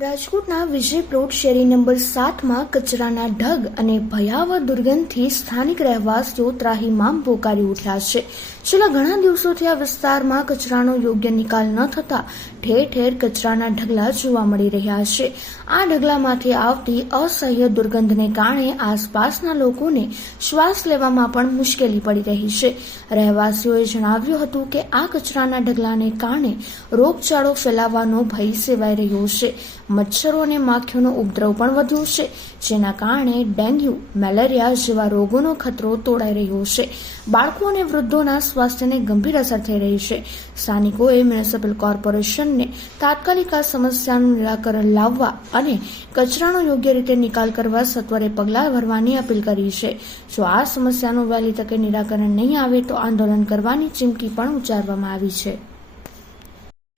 રાજકોટના વિજય પ્લોટ શેરી નંબર સાતમાં કચરાના ઢગ અને ભયાવહ દુર્ગંધથી સ્થાનિક રહેવાસીઓ ત્રાહીમામ પોકારી ઉઠ્યા છે. છેલ્લા ઘણા દિવસોથી આ વિસ્તારમાં કચરાનો યોગ્ય નિકાલ ન થતા ઠેર ઠેર કચરાના ઢગલા જોવા મળી રહ્યા છે. આ ઢગલામાંથી આવતી અસહ્ય દુર્ગંધને કારણે આસપાસના લોકોને શ્વાસ લેવામાં પણ મુશ્કેલી પડી રહી છે. રહેવાસીઓએ જણાવ્યું હતું કે આ કચરાના ઢગલાને કારણે રોગચાળો ફેલાવાનો ભય સેવાઈ રહ્યો છે. મચ્છરો અને માખીઓનો ઉપદ્રવ પણ વધ્યો છે, જેના કારણે ડેન્ગ્યુ, મેલેરિયા જેવા રોગોનો ખતરો તોડાઈ રહ્યો છે. બાળકો અને વૃદ્ધોના સ્વાસ્થ્યને ગંભીર અસર થઈ રહી છે. સ્થાનિકોએ મ્યુનિસિપલ કોર્પોરેશનને તાત્કાલિક આ સમસ્યાનું નિરાકરણ લાવવા અને કચરાનો યોગ્ય રીતે નિકાલ કરવા સત્વરે પગલાં ભરવાની અપીલ કરી છે. જો આ સમસ્યાનું વહેલી તકે નિરાકરણ નહીં આવે તો આંદોલન કરવાની ચીમકી પણ ઉચ્ચારવામાં આવી છે.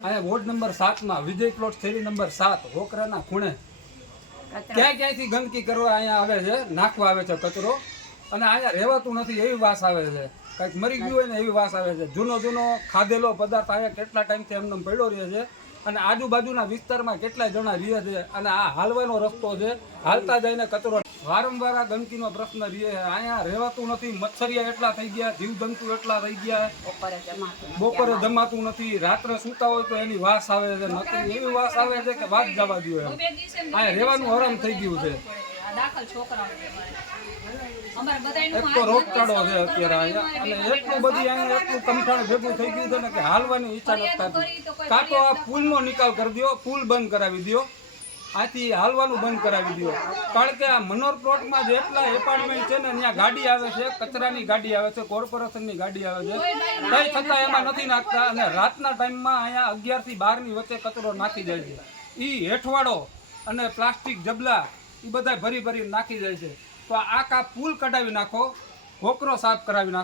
અહીંયા વોર્ડ નંબર સાતમાં વિજય પ્લોટ શેરી નંબર સાત હોકરાના ખૂણે. ક્યાં ક્યાંયથી ગંદકી કરવા અહીંયા આવે છે? નાખવા આવે છે કચરો. અને અહીંયા રહેવાતું નથી એવી વાસ આવે છે. કંઈક મરી ગયું હોય ને એવી વાસ આવે છે. જૂનો જૂનો ખાધેલો પદાર્થ અહીંયા કેટલા ટાઈમથી એમને પડ્યો રહે છે. અને આજુબાજુના વિસ્તારમાં કેટલાય જણા રહે છે. અને આ હાલવાનો રસ્તો છે. હાલતા જઈને કચરો વારંવાર આ ગંદકીનો પ્રશ્ન રહે છે. અહીંયા રહેવાતું નથી. મચ્છરિયા એટલા થઈ ગયા જીવજંતુ એટલા થઈ ગયા. બપોરે જમાતું નથી રાત્રે સૂતા હોય તો એની વાસ આવે છે. નકરી એવી વાસ આવે છે કે વાત જવા દો એમ. અહીંયા રહેવાનું હરામ થઈ ગયું છે. દાખલ છોકરાઓ અમારે. બધાયનું એક તો રોગચાળો છે અત્યારે અહીંયા. અને એટલું બધી અહીંયા એટલું ભેગું થઈ ગયું છે ને કે હાલવાની ઈચ્છા નથી કાં તો આ પુલનો નિકાલ કરી દો પુલ બંધ કરાવી દો આથી હાલવાનું બંધ કરાવી દો. કારણ કે આ મનોર પ્લોટમાં જેટલા એપાર્ટમેન્ટ છે ને, ત્યાં ગાડી આવે છે, કચરાની ગાડી આવે છે, કોર્પોરેશનની ગાડી આવે છે. કંઈ છતાં એમાં નથી નાખતા અને રાતના ટાઈમમાં અહીંયા અગિયારથી બારની વચ્ચે કચરો નાખી જાય છે. એ હેઠવાડો અને પ્લાસ્ટિક જબલા એ બધા ભરી ભરી નાખી જાય છે. તો આ કા પુલ કઢાવી નાખો કોકરો સાફ કરાવી નાખો.